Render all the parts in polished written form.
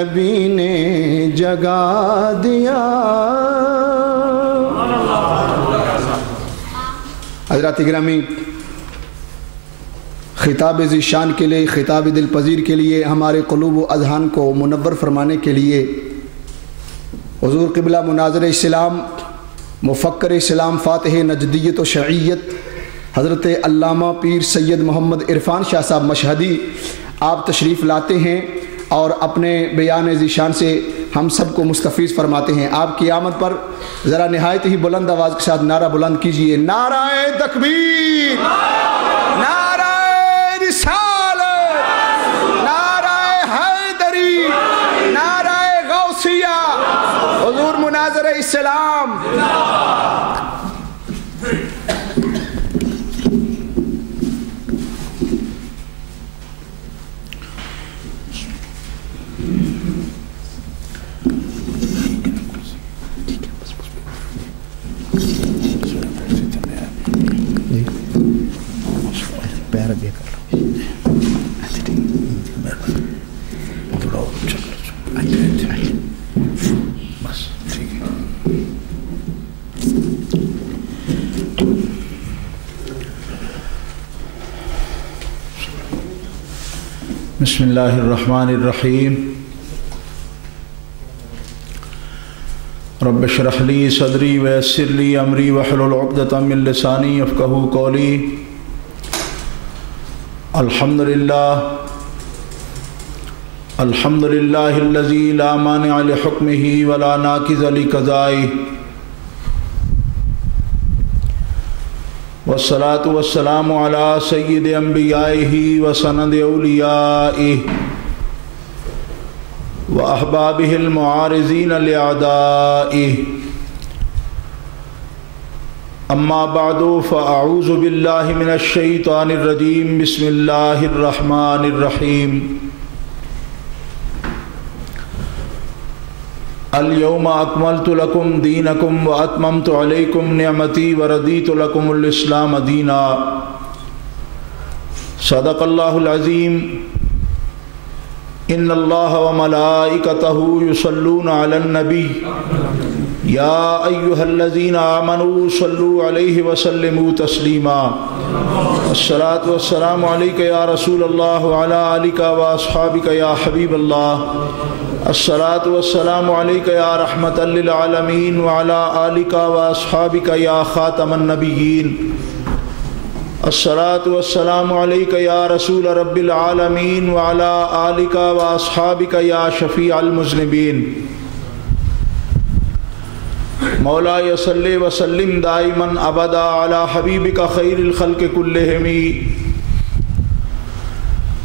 نبی نے جگا دیا۔ حضرات گرامی، خطاب ذیشان کے لیے، خطاب دل پذیر کے لیے، ہمارے قلوب و اذہان کو منور فرمانے کے لیے حضور قبلہ مناظر اسلام، مفکر اسلام، فاتح نجدیت و شیعیت حضرت علامہ پیر سید محمد عرفان شاہ صاحب مشہدی آپ تشریف لاتے ہیں اور اپنے بیان ذیشان سے ہم سب کو مستفیض فرماتے ہیں۔ آپ کی آمد پر ذرا نہایت ہی بلند آواز کے ساتھ نعرہ بلند کیجئے، نعرہ تکبیر، نعرہ رسالت، نعرہ حیدری، نعرہ غوثیہ، حضور مناظر اسلام۔ بسم اللہ الرحمن الرحیم۔ رب اشرح لی صدری ویسر لی امری واحلل عقدۃ من لسانی یفقہوا قولی۔ الحمد للہ الذی لا مانع لحکمہ ولا ناقض لقضائہ، والصلاة والسلام على سید انبیائہ وسند اولیائہ واحبابہ المعارضین لأعدائہ، اما بعد فاعوذ باللہ من الشیطان الرجیم، بسم اللہ الرحمن الرحیم۔ اليوم اکملت لکم دینکم واتممت علیکم نعمتی ورضیت لکم الاسلام دینا۔ صدق اللہ العظیم۔ ان اللہ وملائکتہ یصلون علی النبی یا ایہا الذین آمنوا صلوا علیہ وسلموا تسلیما۔ الصلاۃ والسلام علیک یا رسول اللہ وعلی آلک واصحابک یا حبیب اللہ۔ الصلاۃ والسلام علیک یا رحمۃ للعالمین وعلی آلک واصحابک یا خاتم النبیین۔ الصلاۃ والسلام علیک یا رسول رب العالمین وعلی آلک واصحابک یا شفیع المذنبین۔ مولاي صل وسلم دائما ابدا على حبيبك خير الخلق كلهم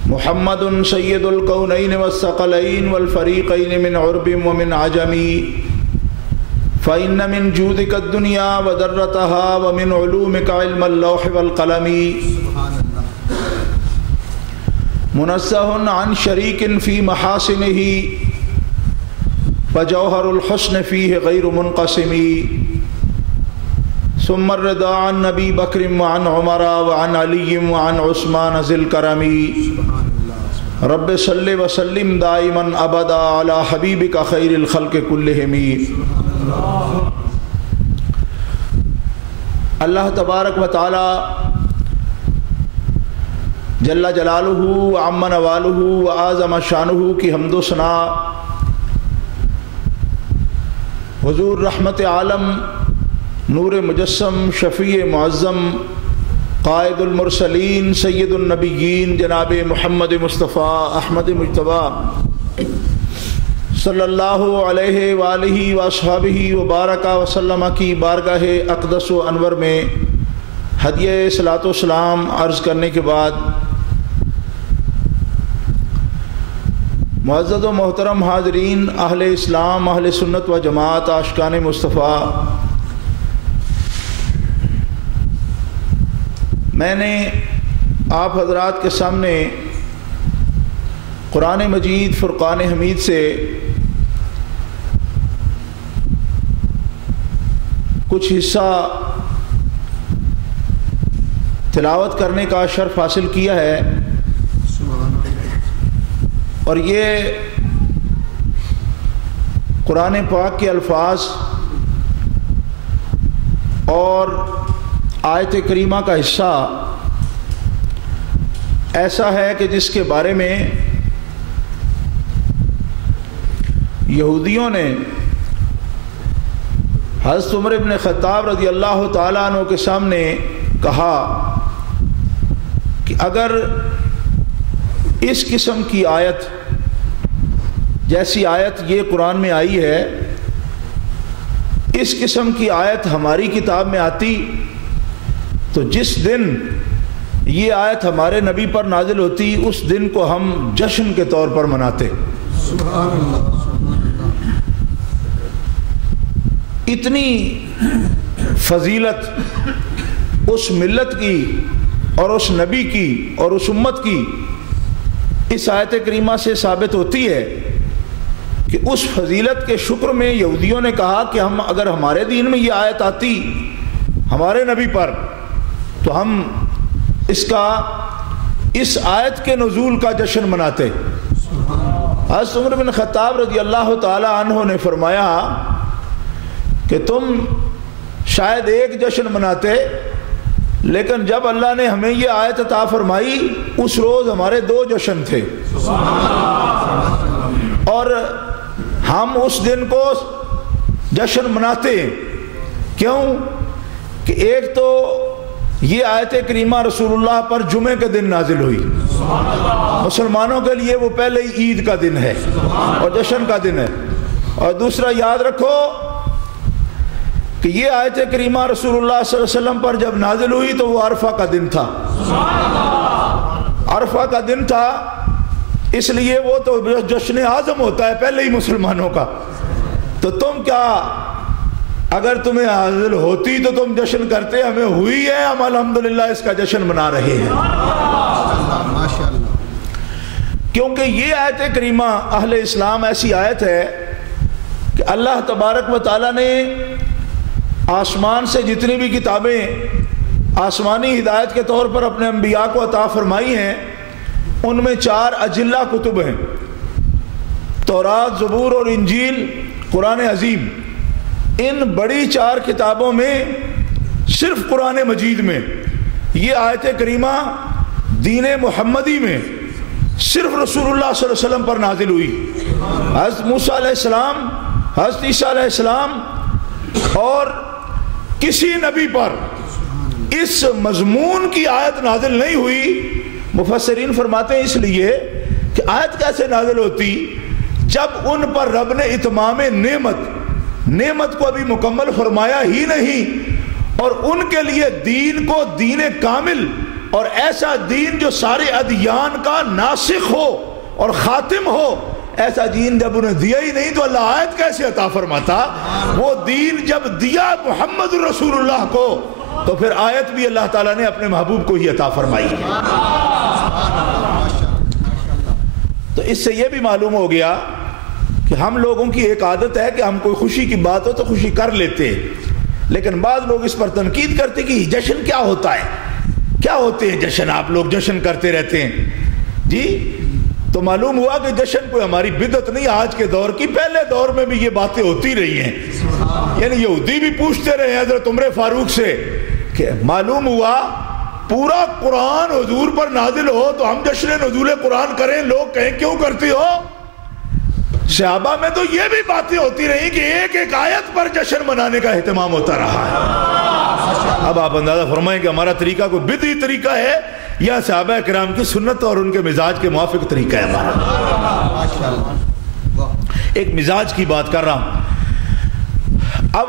محمد سید الکونین والثقلین والفریقین من عرب ومن عجم، فإن من جودك الدنيا وذرتها ومن علومك علم اللوح والقلم، منزه عن شريك في محاسنه فجوهر الحسن فيه غير منقسم، ثم الرضا عن نبی بکر وعن عمر وعن علی وعن عثمان ذی الکرم۔ رب صل وسلم دائما ابدا علی حبیبک خیر الخلق کلہم۔ اللہ تبارک و تعالی جل جلالہ وعم نوالہ وعظم شانہ کی حمد و ثنا حضور رحمت عالم، نور مجسم، شفیع معظم، قائد المرسلین، سید النبیین، جناب محمد مصطفیٰ احمد مجتبیٰ صلی اللہ علیہ وآلہ واصحابہ وبارک وسلم کی بارگاہ اقدس و انور میں ہدیہ صلاۃ و سلام عرض کرنے کے بعد، معزز و محترم حاضرین، اہل اسلام، اہل سنت و جماعت، عاشقان مصطفیٰ، میں نے آپ حضرات کے سامنے قرآن مجید فرقان حمید سے کچھ حصہ تلاوت کرنے کا شرف حاصل کیا ہے، اور یہ قرآن پاک کے الفاظ اور آیت کریمہ کا حصہ ایسا ہے کہ جس کے بارے میں یہودیوں نے حضرت عمر بن خطاب رضی اللہ تعالیٰ عنہ کے سامنے کہا کہ اگر اس قسم کی آیت جیسی آیت یہ قرآن میں آئی ہے، اس قسم کی آیت ہماری کتاب میں آتی تو جس دن یہ آیت ہمارے نبی پر نازل ہوتی اس دن کو ہم جشن کے طور پر مناتے۔ سبحان اللہ۔ اتنی فضیلت اس ملت کی اور اس نبی کی اور اس امت کی اس آیت کریمہ سے ثابت ہوتی ہے کہ اس فضیلت کے شکر میں یہودیوں نے کہا کہ ہم اگر ہمارے دین میں یہ آیت آتی ہمارے نبی پر تو ہم اس آیت کے نزول کا جشن مناتے۔ حضرت عمر بن خطاب رضی اللہ تعالی عنہ نے فرمایا کہ تم شاید ایک جشن مناتے، لیکن جب اللہ نے ہمیں یہ آیت عطا فرمائی اس روز ہمارے 2 جشن تھے، اور ہم اس دن کو جشن مناتے ہیں۔ کیوں؟ کہ ایک تو یہ آیت کریمہ رسول اللہ پر جمعے کے دن نازل ہوئی، مسلمانوں کے لیے وہ پہلے ہی عید کا دن ہے اور جشن کا دن ہے، اور دوسرا یاد رکھو کہ یہ آیت کریمہ رسول اللہ صلی اللہ علیہ وسلم پر جب نازل ہوئی تو وہ عرفہ کا دن تھا، عرفہ کا دن تھا، اس لیے وہ تو جشن اعظم ہوتا ہے پہلے ہی مسلمانوں کا۔ تو تم کیا اگر تمہیں حاصل ہوتی تو تم جشن کرتے، ہمیں ہوئی ہے، ہم الحمدللہ اس کا جشن منا رہے ہیں۔ کیونکہ یہ آیت کریمہ اہل اسلام ایسی آیت ہے کہ اللہ تبارک و تعالیٰ نے آسمان سے جتنی بھی کتابیں آسمانی ہدایت کے طور پر اپنے انبیاء کو عطا فرمائی ہیں ان میں 4 اجلہ کتب ہیں، تورات، زبور اور انجیل، قرآن عظیم۔ ان بڑی 4 کتابوں میں صرف قرآن مجید میں یہ آیت کریمہ دین محمدی میں صرف رسول اللہ صلی اللہ علیہ وسلم پر نازل ہوئی۔ حضرت موسیٰ علیہ السلام، حضرت عیسیٰ علیہ السلام اور کسی نبی پر اس مضمون کی آیت نازل نہیں ہوئی۔ مفسرین فرماتے ہیں اس لیے کہ آیت کیسے نازل ہوتی جب ان پر رب نے اتمام نعمت کو ابھی مکمل فرمایا ہی نہیں، اور ان کے لیے دین کو دین کامل اور ایسا دین جو سارے ادیان کا ناسخ ہو اور خاتم ہو، ایسا دین جب انہیں دیا ہی نہیں تو اللہ آیت کیسے عطا فرماتا؟ وہ دین جب دیا محمد رسول اللہ کو تو پھر آیت بھی اللہ تعالیٰ نے اپنے محبوب کو ہی عطا فرمائی۔ تو اس سے یہ بھی معلوم ہو گیا کہ ہم لوگوں کی ایک عادت ہے کہ ہم کوئی خوشی کی بات ہو تو خوشی کر لیتے، لیکن بعض لوگ اس پر تنقید کرتے کہ جشن کیا ہوتا ہے، کیا ہوتے ہیں جشن، آپ لوگ جشن کرتے رہتے ہیں جی۔ تو معلوم ہوا کہ جشن کوئی ہماری بدعت نہیں، آج کے دور کی، پہلے دور میں بھی یہ باتیں ہوتی رہی ہیں۔ یعنی یہودی بھی پوچھتے رہے حضرت عمر فاروق سے کہ معلوم ہوا پورا قرآن حضور پر نازل ہو تو ہم جشن نزول قرآن کریں، لوگ کہیں کیوں کرتی ہو؟ صحابہ میں تو یہ بھی باتیں ہوتی رہی کہ ایک ایک آیت پر جشن منانے کا اہتمام ہوتا رہا ہے۔ اب آپ اندازہ فرمائیں کہ ہمارا طریقہ کوئی بدعی طریقہ ہے یا صحابہ کرام کی سنت اور ان کے مزاج کے موافق طریقہ ہے ہمارا؟ ایک مزاج کی بات کر رہا ہوں۔ اب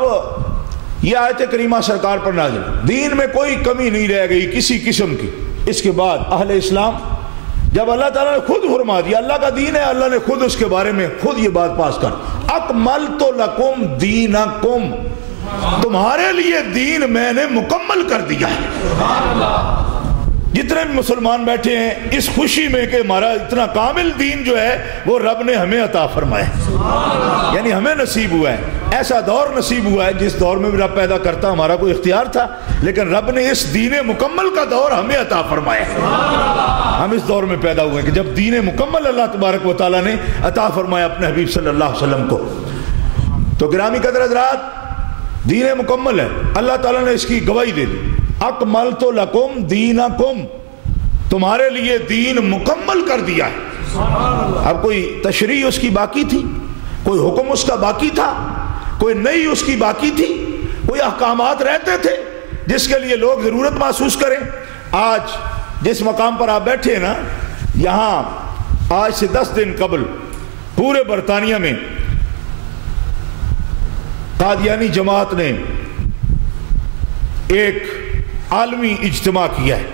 یہ آیت کریمہ سرکار پر نازل، دین میں کوئی کمی نہیں رہ گئی کسی قسم کی۔ اس کے بعد اہل اسلام جب اللہ تعالیٰ نے خود فرما دیا، اللہ کا دین ہے، اللہ نے خود اس کے بارے میں خود یہ بات پاس کر، اکملت لکم دینکم، تمہارے لیے دین میں نے مکمل کر دیا ہے۔ جتنے بھی مسلمان بیٹھے ہیں اس خوشی میں کہ ہمارا اتنا کامل دین جو ہے وہ رب نے ہمیں عطا فرمایا، یعنی ہمیں نصیب ہوا ہے، ایسا دور نصیب ہوا ہے جس دور میں بھی رب پیدا کرتا ہمارا کوئی اختیار تھا، لیکن رب نے اس دین مکمل کا دور ہمیں عطا فرمایا۔ ہم اس دور میں پیدا ہوئے کہ جب دین مکمل اللہ تبارک و تعالیٰ نے عطا فرمایا اپنے حبیب صلی اللہ علیہ وسلم کو۔ تو گرامی قدر حضرات، دین مکمل ہے، اللہ تعالیٰ نے اس کی گواہی دے دی، اکملت لکم دینکم، تمہارے لیے دین مکمل کر دیا ہے۔ اب کوئی تشریح اس کی باقی تھی، کوئی حکم اس کا باقی تھا، کوئی نئی اس کی باقی تھی، کوئی احکامات رہتے تھے جس کے لیے لوگ ضرورت محسوس کریں۔ آج جس مقام پر آپ بیٹھے ہیں نا، یہاں آج سے 10 دن قبل پورے برطانیہ میں قادیانی جماعت نے ایک عالمی اجتماع کیا ہے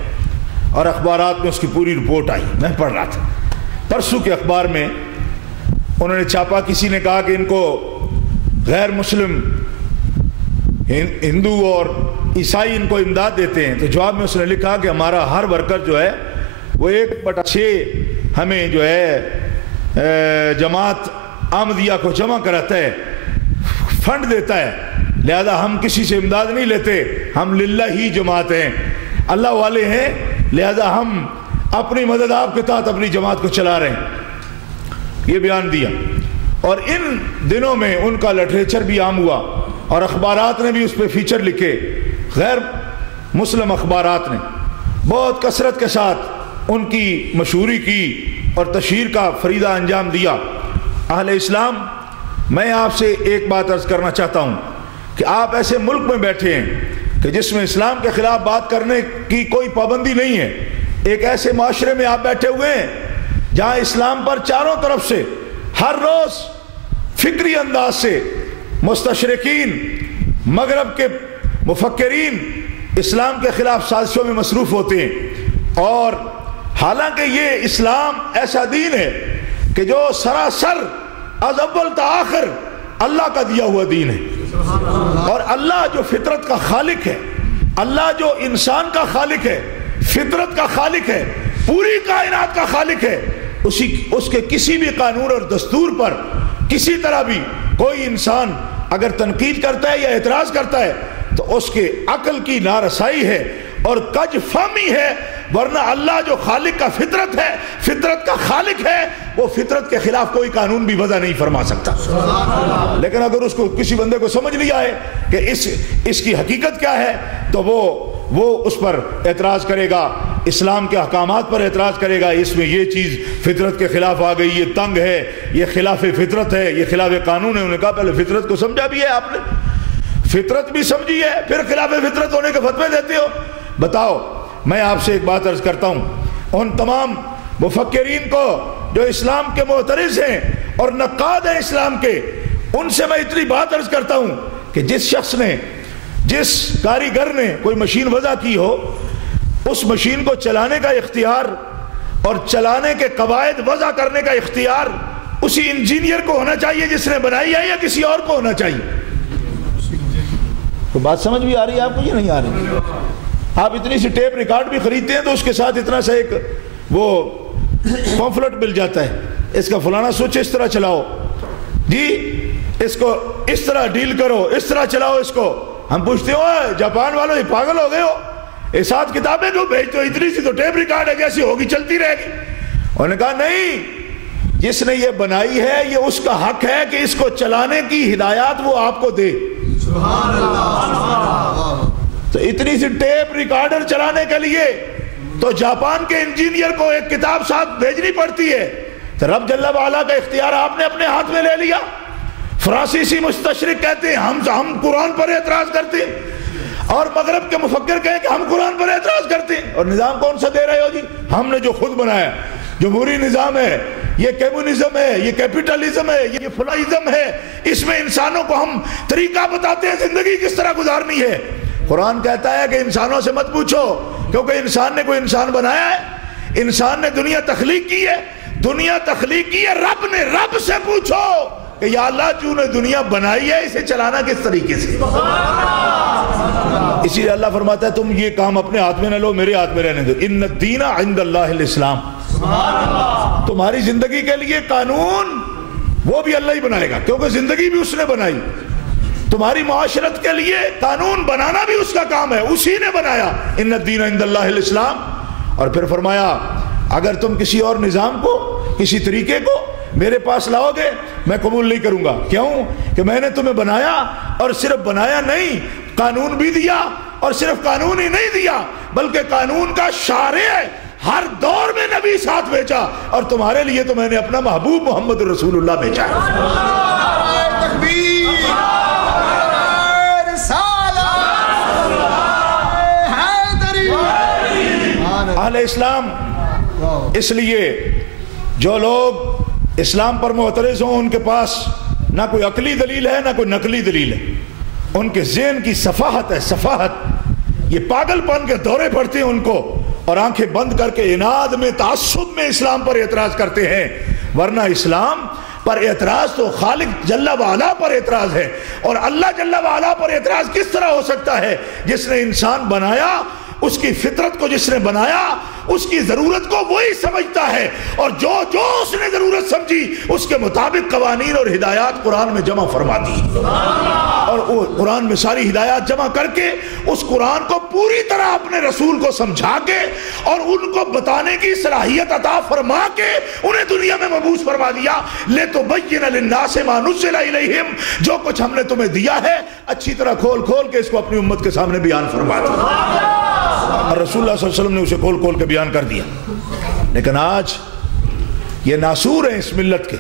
اور اخبارات میں اس کی پوری رپورٹ آئی، میں پڑھ رہا تھا پرسوں کے اخبار میں۔ انہوں نے چھاپا، کسی نے کہا کہ ان کو غیر مسلم ہندو اور عیسائی ان کو امداد دیتے ہیں، تو جواب میں اس نے لکھا کہ ہمارا ہر ورکر جو ہے وہ 1/6 ہمیں جو ہے جماعت احمدیہ کو جمع کراتا ہے، فنڈ دیتا ہے، لہذا ہم کسی سے امداد نہیں لیتے، ہم للہ ہی جماعت ہیں، اللہ والے ہیں، لہذا ہم اپنی مدد آپ کے تحت اپنی جماعت کو چلا رہے ہیں۔ یہ بیان دیا، اور ان دنوں میں ان کا لٹریچر بھی عام ہوا اور اخبارات نے بھی اس پہ فیچر لکھے، غیر مسلم اخبارات نے بہت کثرت کے ساتھ ان کی مشہوری کی اور تشہیر کا فریضہ انجام دیا۔ اہل اسلام، میں آپ سے ایک بات عرض کرنا چاہتا ہوں کہ آپ ایسے ملک میں بیٹھے ہیں کہ جس میں اسلام کے خلاف بات کرنے کی کوئی پابندی نہیں ہے، ایک ایسے معاشرے میں آپ بیٹھے ہوئے ہیں جہاں اسلام پر چاروں طرف سے ہر روز فکری انداز سے مستشرقین، مغرب کے مفکرین اسلام کے خلاف سازشوں میں مصروف ہوتے ہیں، اور حالانکہ یہ اسلام ایسا دین ہے کہ جو سراسر از اول تا آخر اللہ کا دیا ہوا دین ہے، اور اللہ جو فطرت کا خالق ہے، اللہ جو انسان کا خالق ہے، فطرت کا خالق ہے، پوری کائنات کا خالق ہے، اس کے کسی بھی قانون اور دستور پر کسی طرح بھی کوئی انسان اگر تنقید کرتا ہے یا اعتراض کرتا ہے تو اس کے عقل کی نارسائی ہے اور کج فہمی ہے، ورنہ اللہ جو خالق کا فطرت ہے، فطرت کا خالق ہے، وہ فطرت کے خلاف کوئی قانون بھی وضع نہیں فرما سکتا۔ لیکن اگر اس کو کسی بندے کو سمجھ لیا ہے کہ اس کی حقیقت کیا ہے تو وہ اس پر اعتراض کرے گا، اسلام کے احکامات پر اعتراض کرے گا، اس میں یہ چیز فطرت کے خلاف آ گئی، یہ تنگ ہے، یہ خلاف فطرت ہے، یہ خلاف قانون ہے۔ انہوں نے کہا پہلے فطرت کو سمجھا بھی ہے آپ نے، فطرت بھی سمجھی ہے، پھر خلاف فطرت ہونے کے فتوے دیتے ہو؟ بتاؤ، میں آپ سے ایک بات عرض کرتا ہوں، ان تمام مفکرین کو جو اسلام کے معترض ہیں اور نقاد ہیں اسلام کے، ان سے میں اتنی بات عرض کرتا ہوں کہ جس شخص نے، جس کاریگر نے کوئی مشین وضع کی ہو، اس مشین کو چلانے کا اختیار اور چلانے کے قواعد وضع کرنے کا اختیار اسی انجینئر کو ہونا چاہیے جس نے بنائی ہے، یا کسی اور کو ہونا چاہیے؟ تو بات سمجھ بھی آ رہی ہے آپ کو یا نہیں آ رہی؟ آپ اتنی سی ٹیپ ریکارڈ بھی خریدتے ہیں تو اس کے ساتھ اتنا سا ایک وہ پمفلٹ مل جاتا ہے، اس کا فلانا سوئچ اس طرح چلاؤ جی، اس کو اس طرح ڈیل کرو، اس طرح چلاؤ اس کو۔ ہم پوچھتے ہو جاپان والوں یہ پاگل ہو گئے ہو، یہ 7 کتابیں کیوں بھیجتے ہو؟ اتنی سی تو ٹیپ ریکارڈ ہے، جیسی ہوگی چلتی رہے گی۔ انہوں نے کہا نہیں، جس نے یہ بنائی ہے یہ اس کا حق ہے کہ اس کو چلانے کی ہدایات وہ آپ کو دے۔ سبحان اللہ۔ تو اتنی سی ٹیپ ریکارڈر چلانے کے لیے تو جاپان کے انجینئر کو ایک کتاب ساتھ بھیجنی پڑتی ہے، تو رب جل وعلا کا اختیار آپ نے اپنے ہاتھ میں لے لیا۔ فرانسیسی مستشرق کہتے ہیں ہم قرآن پر اعتراض کرتے ہیں، اور مغرب کے مفکر کہیں کہ ہم قرآن پر اعتراض کرتے ہیں، اور نظام کون سا دے رہے ہو جی؟ ہم نے جو خود بنایا، جمہوری نظام ہے، یہ کمیونزم ہے، یہ کیپٹلزم ہے، یہ فلائزم ہے، اس میں انسانوں کو ہم طریقہ بتاتے ہیں زندگی کس طرح گزارنی ہے۔ قرآن کہتا ہے کہ انسانوں سے مت پوچھو، کیونکہ انسان نے کوئی انسان بنایا ہے، انسان نے دنیا تخلیق کی ہے، دنیا تخلیق کی ہے رب نے، رب سے پوچھو کہ یا اللہ جو نے دنیا بنائی ہے اسے چلانا کس طریقے سے۔ اسی لیے اللہ فرماتا ہے تم یہ کام اپنے ہاتھ میں نہ لو، میرے ہاتھ میں رہنے دو۔ ان الدین عند اللہ الاسلام، تمہاری زندگی کے لیے قانون وہ بھی اللہ ہی بنائے گا، کیونکہ زندگی بھی اس نے بنائی۔ تمہاری معاشرت کے لیے قانون بنانا بھی اس کا کام ہے، اسی نے بنایا۔ ان الدین عند اللہ الاسلام۔ اور پھر فرمایا اگر تم کسی اور نظام کو، کسی طریقے کو، میرے پاس لاؤ گے میں قبول نہیں کروں گا. کیوں؟ کہ میں نے تمہیں بنایا اور صرف بنایا نہیں، قانون بھی دیا، اور صرف قانون ہی نہیں دیا بلکہ قانون کا شارع ہر دور میں نبی ساتھ بھیجا، اور تمہارے لیے تو میں نے اپنا محبوب محمد رسول اللہ بھیجا. اہل اسلام اس لیے جو لوگ اسلام پر معترض ہوں ان کے پاس نہ کوئی عقلی دلیل ہے نہ کوئی نقلی دلیل ہے، ان کے ذہن کی صفاحت ہے، صفاحت. یہ پاگل پن کے دورے پڑتے ہیں ان کو، اور آنکھیں بند کر کے اناد میں تعصب میں اسلام پر اعتراض کرتے ہیں. ورنہ اسلام پر اعتراض تو خالق جل وعلا پر اعتراض ہے، اور اللہ جل وعلا پر اعتراض کس طرح ہو سکتا ہے؟ جس نے انسان بنایا، اس کی فطرت کو جس نے بنایا، اس کی ضرورت کو وہی سمجھتا ہے، اور جو اس نے ضرورت سمجھی اس کے مطابق قوانین اور ہدایات قرآن میں جمع فرما دی، اور وہ قرآن میں ساری ہدایات جمع کر کے اس قرآن کو پوری طرح اپنے رسول کو سمجھا کے اور ان کو بتانے کی صلاحیت عطا فرما کے انہیں دنیا میں مبعوث فرما دیا. لِتُبَيِّنَ لِلنَّاسِ مَا نُزِّلَ إِلَيْهِمْ، جو کچھ ہم نے تمہیں دیا ہے اچھی طرح کھول کھول کے اس کو اپنی امت کے سامنے بیان فرما دیا. اور رسول اللہ صلی اللہ علیہ وسلم نے اسے کھول کھول کے بیان کر دیا. لیکن آج یہ ناسور ہیں اس ملت کے،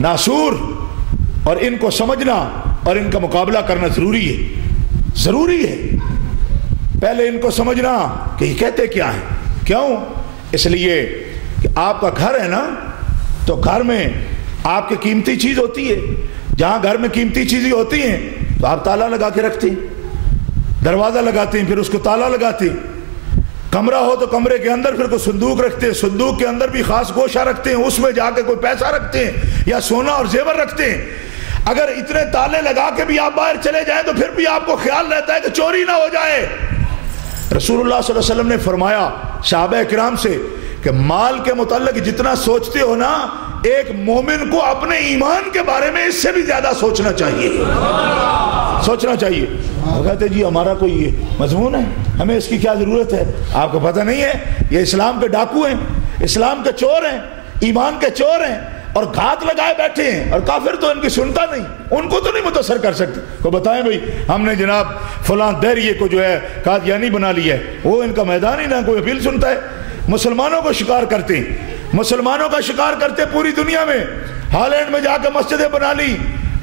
ناسور، اور ان کو سمجھنا اور ان کا مقابلہ کرنا ضروری ہے، ضروری ہے. پہلے ان کو سمجھنا کہ یہ کہتے کیا ہیں. کیوں؟ اس لیے کہ آپ کا گھر ہے نا، تو گھر میں آپ کی قیمتی چیز ہوتی ہے. جہاں گھر میں قیمتی چیزیں ہوتی ہیں تو آپ تالا لگا کے رکھتے ہیں، دروازہ لگاتے ہیں، پھر اس کو تالا لگاتے ہیں. کمرہ ہو تو کمرے کے اندر پھر کوئی صندوق رکھتے ہیں، صندوق کے اندر بھی خاص گوشہ رکھتے ہیں، اس میں جا کے کوئی پیسہ رکھتے ہیں یا سونا اور زیور رکھتے ہیں. اگر اتنے تالے لگا کے بھی آپ باہر چلے جائیں تو پھر بھی آپ کو خیال رہتا ہے کہ چوری نہ ہو جائے. رسول اللہ صلی اللہ علیہ وسلم نے فرمایا صحابہ کرام سے کہ مال کے متعلق جتنا سوچتے ہو نا، ایک مومن کو اپنے ایمان کے بارے میں اس سے بھی زیادہ سوچنا چاہیے، سوچنا چاہیے. وہ کہتے جی ہمارا کوئی مضمون ہے، ہمیں اس کی کیا ضرورت ہے؟ آپ کو پتہ نہیں ہے یہ اسلام کے ڈاکو ہیں، اسلام کے چور ہیں، ایمان کے چور ہیں، اور گھات لگائے بیٹھے ہیں. اور کافر تو ان کی سنتا نہیں، ان کو تو نہیں متاثر کر سکتے. کو بتائیں بھئی ہم نے جناب فلاں دہریے کو جو ہے قادیانی بنا لیا ہے، وہ ان کا میدان ہی نہ کوئی اپیل سنتا ہے. مسلمانوں کو شکار کرتے ہیں، مسلمانوں کا شکار کرتے پوری دنیا میں. ہالینڈ میں جا کے مسجدیں بنا لی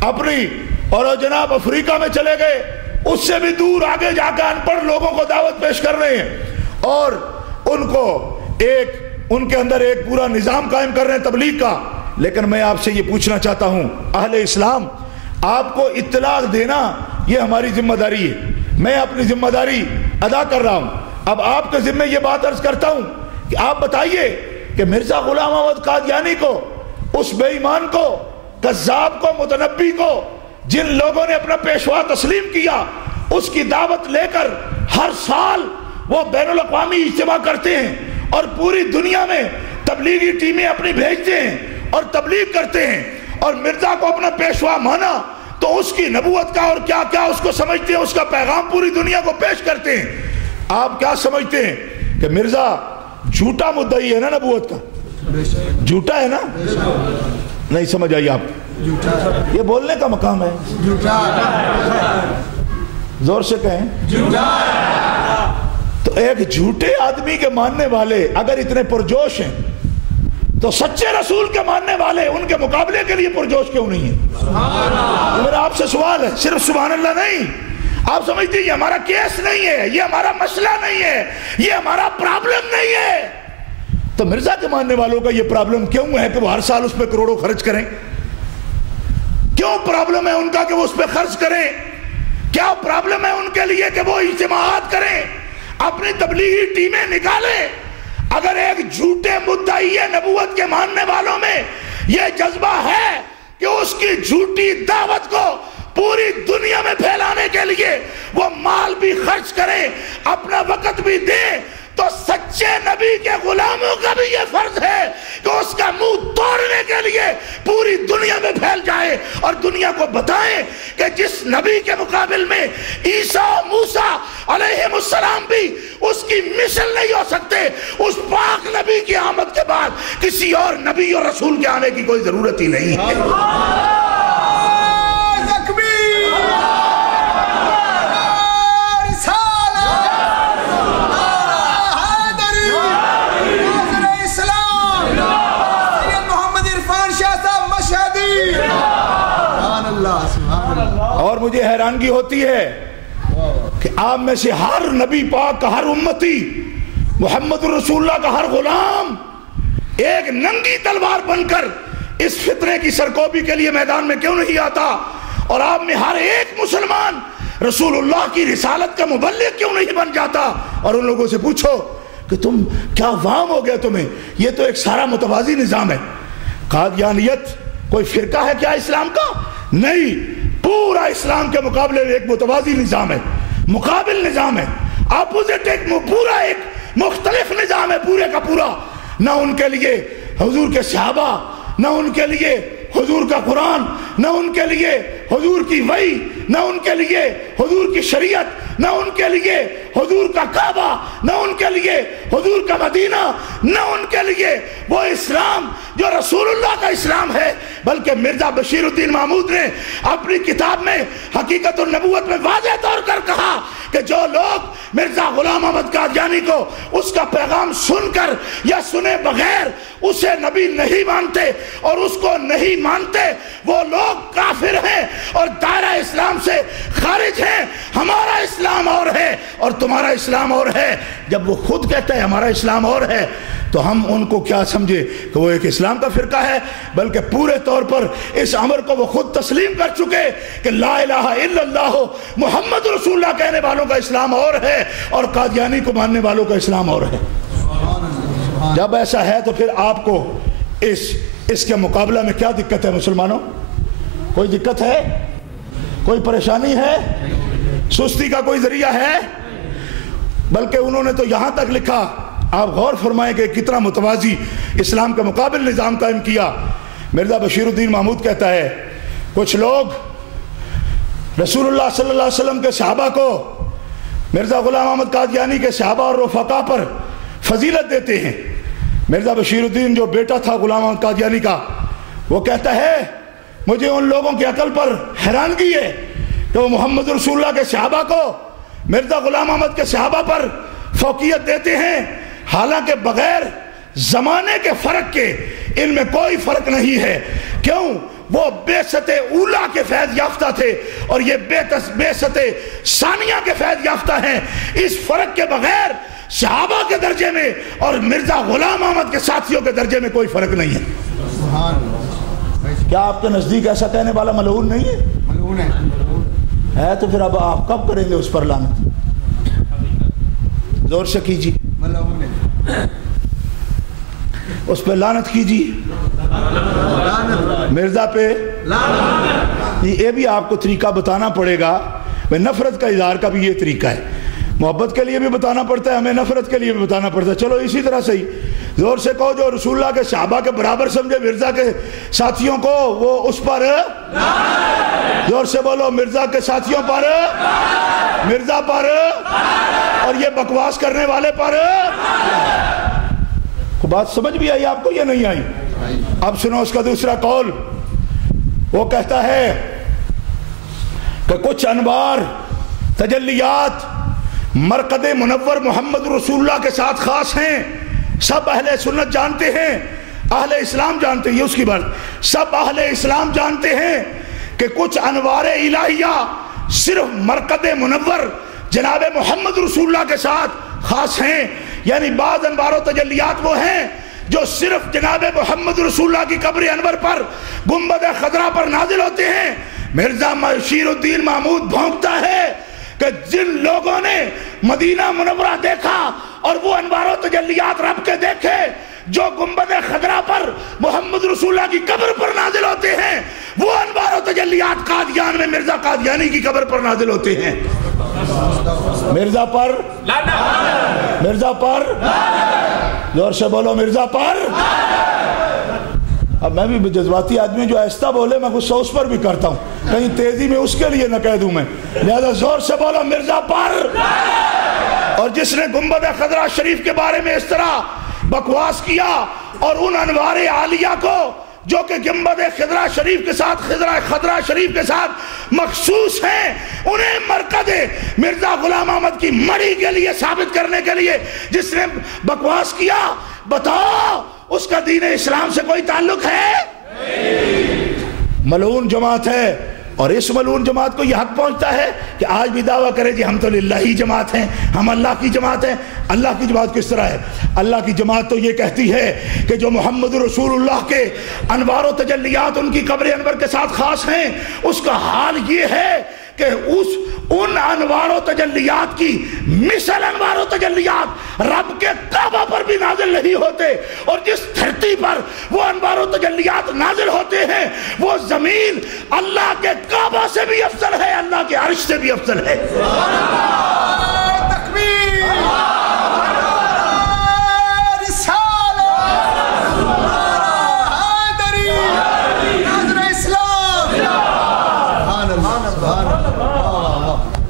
اپنی، اور جناب افریقہ میں چلے گئے، اس سے بھی دور آگے جا کے ان پڑھ لوگوں کو دعوت پیش کر رہے ہیں، اور ان کو ان کے اندر ایک پورا نظام قائم کر رہے ہیں تبلیغ کا. لیکن میں آپ سے یہ پوچھنا چاہتا ہوں اہل اسلام، آپ کو اطلاع دینا یہ ہماری ذمہ داری ہے. میں اپنی ذمہ داری ادا کر رہا ہوں. اب آپ کے ذمہ یہ بات عرض کرتا ہوں کہ آپ بتائیے کہ مرزا غلام احمد قادیانی کو، اس بے ایمان کو، کذاب کو، متنبی کو، جن لوگوں نے اپنا پیشوا تسلیم کیا، اس کی دعوت لے کر ہر سال وہ بین الاقوامی اجتماع کرتے ہیں اور پوری دنیا میں تبلیغی ٹیمیں اپنی بھیجتے ہیں اور تبلیغ کرتے ہیں، اور مرزا کو اپنا پیشوا مانا تو اس کی نبوت کا اور کیا کیا اس کو سمجھتے ہیں، اس کا پیغام پوری دنیا کو پیش کرتے ہیں. آپ کیا سمجھتے ہیں کہ مرزا جھوٹا مدعی ہے نا نبوت کا؟ جھوٹا ہے نا؟ نہیں سمجھ آئی آپ؟ یہ بولنے کا مقام ہے. زور سے کہیں. تو ایک جھوٹے آدمی کے ماننے والے اگر اتنے پرجوش ہیں تو سچے رسول کے ماننے والے ان کے مقابلے کے لیے پرجوش کیوں نہیں ہیں؟ میرا آپ سے سوال ہے، صرف سبحان اللہ نہیں. آپ سمجھتے ہیں یہ ہمارا کیس نہیں ہے، یہ ہمارا مسئلہ نہیں ہے، یہ ہمارا پرابلم نہیں ہے. تو مرزا کے ماننے والوں کا یہ پرابلم کیوں ہے کہ وہ ہر سال اس پہ کروڑوں خرچ کریں؟ کیوں پرابلم ہے ان کا کہ وہ اس پہ خرچ کریں؟ کیا پرابلم ہے ان کے لیے کہ وہ اجتماعات کریں، اپنی تبلیغی ٹیمیں نکالیں؟ اگر ایک جھوٹے مدعی نبوت کے ماننے والوں میں یہ جذبہ ہے کہ اس کی جھوٹی دعوت کو پوری دنیا میں پھیلانے کے لیے وہ مال بھی خرچ کرے، اپنا وقت بھی دے، تو سچے نبی کے غلاموں کا بھی یہ فرض ہے کہ اس کا منہ توڑنے کے لیے پوری دنیا میں پھیل جائے اور دنیا کو بتائیں کہ جس نبی کے مقابل میں عیسیٰ، موسیٰ علیہ السلام بھی اس کی مثل نہیں ہو سکتے. اس پاک نبی کی آمد کے بعد کسی اور نبی اور رسول کے آنے کی کوئی ضرورت ہی نہیں ہے. اور مجھے حیرانگی ہوتی ہے کہ آپ میں سے ہر نبی پاک کا ہر امتی محمد رسول اللہ کا ہر غلام ایک ننگی تلوار بن کر اس فتنے کی سرکوبی کے لیے میدان میں کیوں نہیں آتا؟ اور آپ میں ہر ایک مسلمان رسول اللہ کی رسالت کا مبلغ کیوں نہیں بن جاتا؟ اور ان لوگوں سے پوچھو کہ تم کیا وام ہو گیا تمہیں؟ یہ تو ایک سارا متوازی نظام ہے. قادیانیت کوئی فرقہ ہے کیا اسلام کا؟ نہیں، پورا اسلام کے مقابلے میں ایک متوازی نظام ہے، مقابل نظام ہے، اپوزٹ، ایک پورا ایک مختلف نظام ہے پورے کا پورا. نہ ان کے لیے حضور کے صحابہ، نہ ان کے لیے حضور کا قرآن، نہ ان کے لیے حضور کی وحی، نہ ان کے لیے حضور کی شریعت، نہ ان کے لیے حضور کا کعبہ، نہ ان کے لیے حضور کا مدینہ، نہ ان کے لیے وہ اسلام جو رسول اللہ کا اسلام ہے. بلکہ مرزا بشیر الدین محمود نے اپنی کتاب میں حقیقت النبوت میں واضح طور پر کہا کہ جو لوگ مرزا غلام احمد قادیانی کو اس کا پیغام سن کر یا سنے بغیر اسے نبی نہیں مانتے اور اس کو نہیں مانتے، وہ لوگ کافر ہیں اور دائرہ اسلام سے خارج ہیں. ہمارا اسلام اور ہے اور تمہارا اسلام اور ہے. جب وہ خود کہتا ہے ہمارا اسلام اور ہے تو ہم ان کو کیا سمجھے کہ وہ ایک اسلام کا فرقہ ہے؟ بلکہ پورے طور پر اس امر کو وہ خود تسلیم کر چکے کہ لا الہ الا اللہ محمد رسول اللہ کہنے والوں کا اسلام اور ہے اور قادیانی کو ماننے والوں کا اسلام اور ہے. جب ایسا ہے تو پھر آپ کو اس کے مقابلہ میں کیا دقت ہے مسلمانوں؟ کوئی دقت ہے؟ کوئی پریشانی ہے؟ سستی کا کوئی ذریعہ ہے؟ بلکہ انہوں نے تو یہاں تک لکھا، آپ غور فرمائیں کہ کتنا متوازی اسلام کے مقابل نظام قائم کیا. مرزا بشیر الدین محمود کہتا ہے کچھ لوگ رسول اللہ صلی اللہ علیہ وسلم کے صحابہ کو مرزا غلام احمد قادیانی کے صحابہ اور رفقا پر فضیلت دیتے ہیں. مرزا بشیر الدین جو بیٹا تھا غلام احمد قادیانی کا، وہ کہتا ہے مجھے ان لوگوں کی عقل پر حیرانگی ہے کہ وہ محمد رسول اللہ کے صحابہ کو مرزا غلام احمد کے صحابہ پر فوقیت دیتے ہیں، حالانکہ بغیر زمانے کے فرق کے ان میں کوئی فرق نہیں ہے. کیوں؟ وہ بعثت اولیٰ کے فیض یافتہ تھے اور یہ بعثت ثانیہ کے فیض یافتہ ہیں. اس فرق کے بغیر صحابہ کے درجے میں اور مرزا غلام احمد کے ساتھیوں کے درجے میں کوئی فرق نہیں ہے. کیا آپ کے نزدیک ایسا کہنے والا ملعون نہیں ہے؟ ملعون ہے تو پھر اب آپ کب کریں گے اس پر لعنت؟ زور سے کیجیے، اس پہ لعنت کیجیے، مرزا پہ. یہ بھی آپ کو طریقہ بتانا پڑے گا. نفرت کا اظہار کا بھی یہ طریقہ ہے، محبت کے لیے بھی بتانا پڑتا ہے ہمیں، نفرت کے لیے بھی بتانا پڑتا ہے. چلو اسی طرح سے ہی زور سے کہو جو رسول اللہ کے صحابہ کے برابر سمجھے مرزا کے ساتھیوں کو، وہ اس پر زور سے بولو، مرزا کے ساتھیوں پر، مرزا پر اور یہ بکواس کرنے والے پر. بات سمجھ بھی آئی آپ کو یا نہیں آئی؟ اب سنو اس کا دوسرا قول. وہ کہتا ہے کہ کچھ انوار تجلیات مرقد منور محمد رسول اللہ کے ساتھ خاص ہیں. سب اہل سنت جانتے ہیں، اہل اسلام جانتے ہیں، یہ اس کی بات، سب اہل اسلام جانتے ہیں کہ کچھ انوار الہیہ صرف مرقد منور جناب محمد رسول اللہ کے ساتھ خاص ہیں. یعنی بعض انوار و تجلیات وہ ہیں جو صرف جناب محمد رسول اللہ کی قبر انور پر، گنبد خضرا پر نازل ہوتے ہیں. مرزا بشیر الدین محمود بھونکتا ہے کہ جن لوگوں نے مدینہ منورہ دیکھا اور وہ انوار و تجلیات رب کے دیکھے جو گنبد خضرا پر محمد رسول اللہ کی قبر پر نازل ہوتے ہیں، وہ انوار و تجلیات قادیان میں مرزا قادیانی کی قبر پر نازل ہوتے ہیں. مرزا پر، مرزا پر، زور سے بولو، مرزا پر. اب میں بھی جذباتی آدمی، جو آہستہ بولے میں غصہ اس پر بھی کرتا ہوں، کہیں تیزی میں اس کے لیے نہ کہہ دوں میں، لہذا زور سے بولو مرزا پر۔ اور جس نے گنبد خضرا شریف کے بارے میں اس طرح بکواس کیا اور ان انوار عالیہ کو جو کہ گنبد خضرا شریف کے ساتھ خضرا شریف کے ساتھ مخصوص ہیں، انہیں مرکز مرزا غلام احمد کی مڑی کے لیے ثابت کرنے کے لیے جس نے بکواس کیا، بتاؤ اس کا دین اسلام سے کوئی تعلق ہے؟ ملعون جماعت ہے، اور اس ملعون جماعت کو یہ حق پہنچتا ہے کہ آج بھی دعویٰ کرے جی ہم تو للہ جماعت ہیں، ہم اللہ کی جماعت ہیں۔ اللہ کی جماعت کس طرح ہے؟ اللہ کی جماعت تو یہ کہتی ہے کہ جو محمد رسول اللہ کے انوار و تجلیات ان کی قبر انور کے ساتھ خاص ہیں، اس کا حال یہ ہے کہ ان انوار و تجلیات کی مثل انوار و تجلیات رب کے کعبہ پر بھی نازل نہیں ہوتے، اور جس دھرتی پر وہ انوار و تجلیات نازل ہوتے ہیں وہ زمین اللہ کے کعبہ سے بھی افضل ہے، اللہ کے عرش سے بھی افضل ہے۔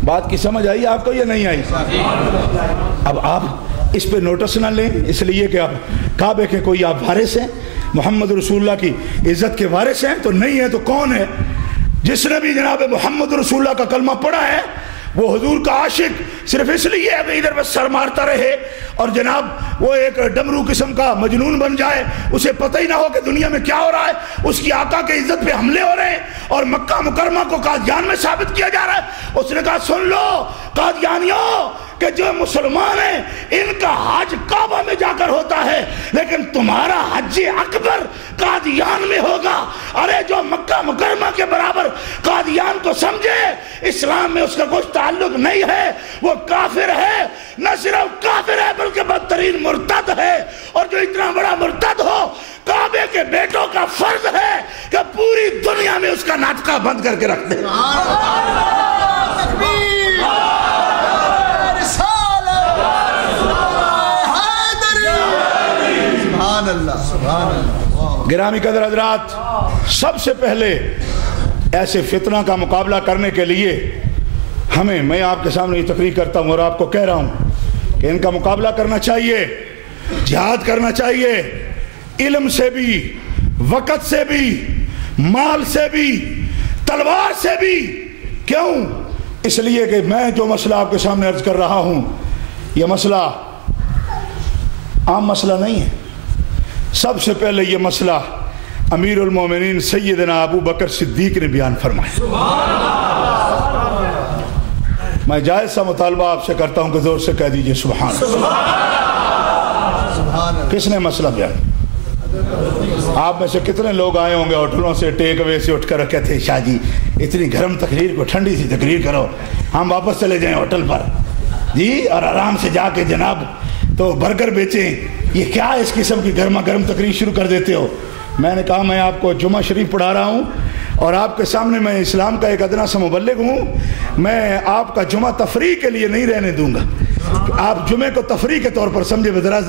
بات کی سمجھ آئی آپ کو یا نہیں آئی؟ اب آپ اس پہ نوٹس نہ لیں، اس لیے کہ آپ کعبے کے کوئی آپ وارث ہیں، محمد رسول اللہ کی عزت کے وارث ہیں تو نہیں ہے تو کون ہے؟ جس نے بھی جناب محمد رسول اللہ کا کلمہ پڑھا ہے وہ حضور کا عاشق صرف اس لیے ہے کہ ادھر بس سر مارتا رہے اور جناب وہ ایک ڈمرو قسم کا مجنون بن جائے، اسے پتہ ہی نہ ہو کہ دنیا میں کیا ہو رہا ہے، اس کی آقا کے عزت پہ حملے ہو رہے ہیں اور مکہ مکرمہ کو قادیان میں ثابت کیا جا رہا ہے۔ اس نے کہا سن لو قادیانیوں کہ جو مسلمان ہیں ان کا حج کعبہ میں جا کر ہوتا ہے، لیکن تمہارا حج اکبر قادیان میں ہوگا۔ ارے جو مکہ مکرمہ کے برابر قادیان کو سمجھے اسلام میں اس کا کچھ تعلق نہیں ہے، وہ کافر ہے، نہ صرف کافر ہے بلکہ بدترین مرتد ہے، اور جو اتنا بڑا مرتد ہو کعبے کے بیٹوں کا فرض ہے کہ پوری دنیا میں اس کا ناطقہ بند کر کے رکھ دیں۔ گرامی قدر حضرات، سب سے پہلے ایسے فتنہ کا مقابلہ کرنے کے لیے میں آپ کے سامنے یہ تقریر کرتا ہوں اور آپ کو کہہ رہا ہوں کہ ان کا مقابلہ کرنا چاہیے، جہاد کرنا چاہیے، علم سے بھی، وقت سے بھی، مال سے بھی، تلوار سے بھی۔ کیوں؟ اس لیے کہ میں جو مسئلہ آپ کے سامنے عرض کر رہا ہوں یہ مسئلہ عام مسئلہ نہیں ہے۔ سب سے پہلے یہ مسئلہ امیر المومنین سیدنا ابو بکر صدیق نے بیان فرمایا۔ میں جائز سا مطالبہ آپ سے کرتا ہوں کہ زور سے کہہ دیجئے سبحان اللہ۔ کس نے مسئلہ بیان؟ آپ میں سے کتنے لوگ آئے ہوں گے ہوٹلوں سے، ٹیک اوے سے اٹھ کر رکھے تھے، شاہ جی اتنی گرم تقریر کو ٹھنڈی سی تقریر کرو، ہم واپس چلے جائیں ہوٹل پر جی، اور آرام سے جا کے جناب تو برگر بیچیں، یہ کیا اس قسم کی گرما گرم تقریر شروع کر دیتے ہو؟ میں نے کہا میں آپ کو جمعہ شریف پڑھا رہا ہوں اور آپ کے سامنے میں اسلام کا ایک ادنا سا مبلغ ہوں، میں آپ کا جمعہ تفریح کے لیے نہیں رہنے دوں گا۔ آپ جمعے کو تفریح کے طور پر سمجھے، ذرا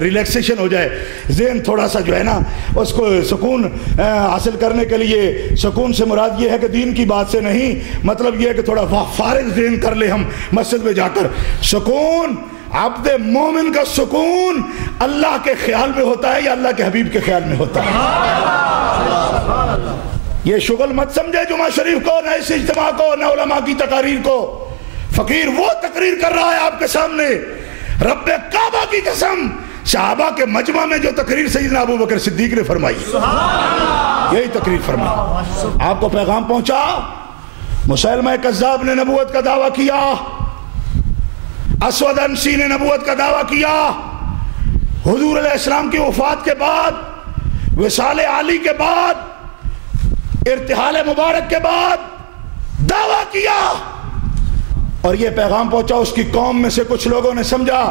ریلیکسیشن ہو جائے، ذہن تھوڑا سا جو ہے نا اس کو سکون حاصل کرنے کے لیے، سکون سے مراد یہ ہے کہ دین کی بات سے نہیں، مطلب یہ ہے کہ تھوڑا فارغ ذہن کر لے ہم مسجد میں جا کر۔ سکون عبد مومن کا سکون اللہ کے خیال میں ہوتا ہے یا اللہ کے حبیب کے خیال میں ہوتا ہے؟ یہ شغل مت سمجھے جمعہ شریف کو، نہ اس اجتماع کو، نہ علماء کی تقاریر کو۔ فقیر وہ تقریر کر رہا ہے آپ کے سامنے، رب کعبہ کی قسم صحابہ کے مجمع میں جو تقریر سیدنا ابو بکر صدیق نے فرمائی، یہی تقریر فرمائی۔ آپ کو پیغام پہنچا، مسیلمہ کذاب نے نبوت کا دعویٰ کیا، اسود انسی نے نبوت کا دعویٰ کیا، حضور علیہ السلام کی وفات کے بعد، وصال عالی کے بعد، ارتحال مبارک کے بعد دعویٰ کیا، اور یہ پیغام پہنچا اس کی قوم میں سے کچھ لوگوں نے سمجھا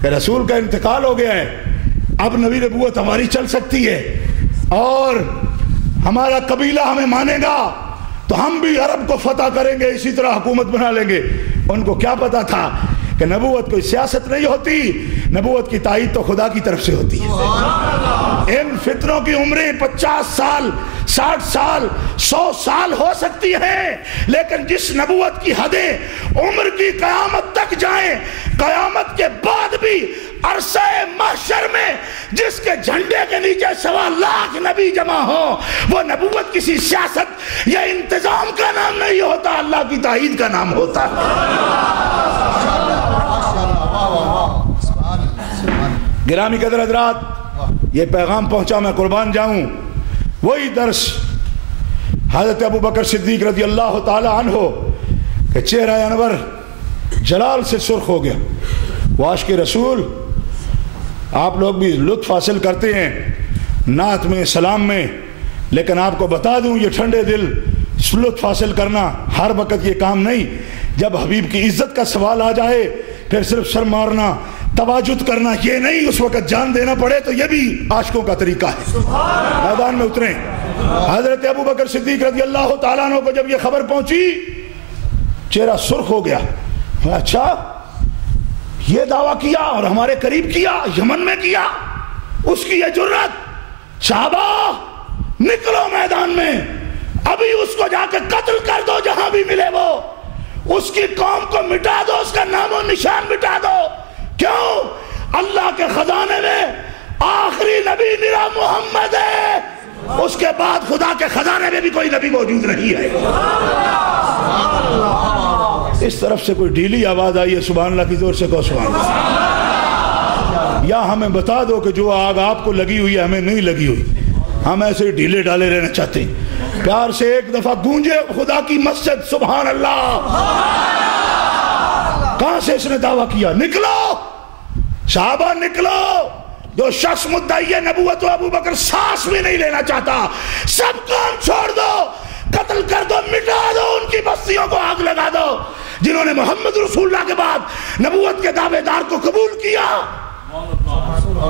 کہ رسول کا انتقال ہو گیا ہے، اب نبی نبوت ہماری چل سکتی ہے اور ہمارا قبیلہ ہمیں مانے گا تو ہم بھی عرب کو فتح کریں گے، اسی طرح حکومت بنا لیں گے۔ ان کو کیا پتا تھا کہ نبوت کوئی سیاست نہیں ہوتی، نبوت کی تائید تو خدا کی طرف سے ہوتی ہے۔ ان فتنوں کی عمریں 50 سال 60 سال 100 سال ہو سکتی ہیں، لیکن جس نبوت کی حدیں عمر کی قیامت تک جائیں، قیامت کے بعد بھی عرصہ محشر میں جس کے جھنڈے کے نیچے 1.25 لاکھ نبی جمع ہوں، وہ نبوت کسی سیاست یا انتظام کا نام نہیں ہوتا، اللہ کی تائید کا نام ہوتا ہے۔ گرامی قدر حضرات، یہ پیغام پہنچا، میں قربان جاؤں، وہی درس حضرت ابوبکر صدیق رضی اللہ تعالی عنہ کہ چہرہ انور جلال سے سرخ ہو گیا۔ وہ عاشق رسول، آپ لوگ بھی لطف حاصل کرتے ہیں نعت میں، سلام میں، لیکن آپ کو بتا دوں یہ ٹھنڈے دل لطف حاصل کرنا ہر وقت یہ کام نہیں۔ جب حبیب کی عزت کا سوال آ جائے پھر صرف سر مارنا، تواجد کرنا یہ نہیں، اس وقت جان دینا پڑے تو یہ بھی عاشقوں کا طریقہ ہے۔ میدان میں اتریں۔ حضرت ابوبکر صدیق رضی اللہ تعالیٰ عنہ کو جب یہ خبر پہنچی چہرہ سرخ ہو گیا۔ اچھا یہ دعویٰ کیا اور ہمارے قریب کیا، یمن میں کیا، اس کی یہ جرت، صحابہ نکلو میدان میں، ابھی اس کو جا کے قتل کر دو جہاں بھی ملے، وہ اس کی قوم کو مٹا دو، اس کا نام و نشان مٹا دو۔ کیوں؟ اللہ کے خزانے میں آخری نبی میرا محمد ہے، اس کے بعد خدا کے خزانے میں بھی کوئی نبی موجود نہیں ہے۔ اس طرف سے کوئی ڈھیلی آواز آئی ہے، سبحان اللہ کی زور سے کہو سبحان اللہ۔ یا ہمیں بتا دو کہ جو آگ آپ کو لگی ہوئی ہے ہمیں نہیں لگی ہوئی، ہم ایسے ڈھیلے ڈالے رہنا چاہتے ہیں۔ پیار سے ایک دفعہ گونجے خدا کی مسجد سبحان اللہ۔ کہاں سے اس نے دعویٰ کیا؟ نکلو صحابہ نکلو، جو شخص مدعی نبوت و ابوبکر سانس بھی نہیں لینا چاہتا، سب کام چھوڑ دو، قتل کر دو، مٹا دو، ان کی بستیوں کو آگ لگا دو، جنہوں نے محمد رسول اللہ کے بعد نبوت کے دعوے دار کو قبول کیا۔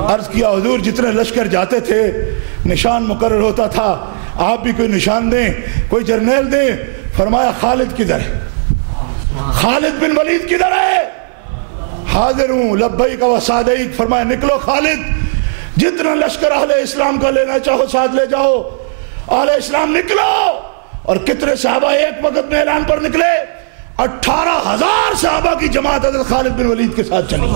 عرض کیا حضور جتنے لشکر جاتے تھے نشان مقرر ہوتا تھا، آپ بھی کوئی نشان دیں، کوئی جرنیل دیں۔ فرمایا خالد کدھر ہے؟ خالد بن ولید کدھر ہے؟ حاضر ہوں لبیک و سعدیک۔ فرمایا نکلو خالد، جتنا لشکر اہل اسلام کا لینا چاہو ساتھ لے جاؤ، اہل اسلام نکلو۔ اور کتنے صحابہ ایک وقت میں اعلان پر نکلے؟ 18,000 صحابہ کی جماعت حضرت خالد بن ولید کے ساتھ چلی۔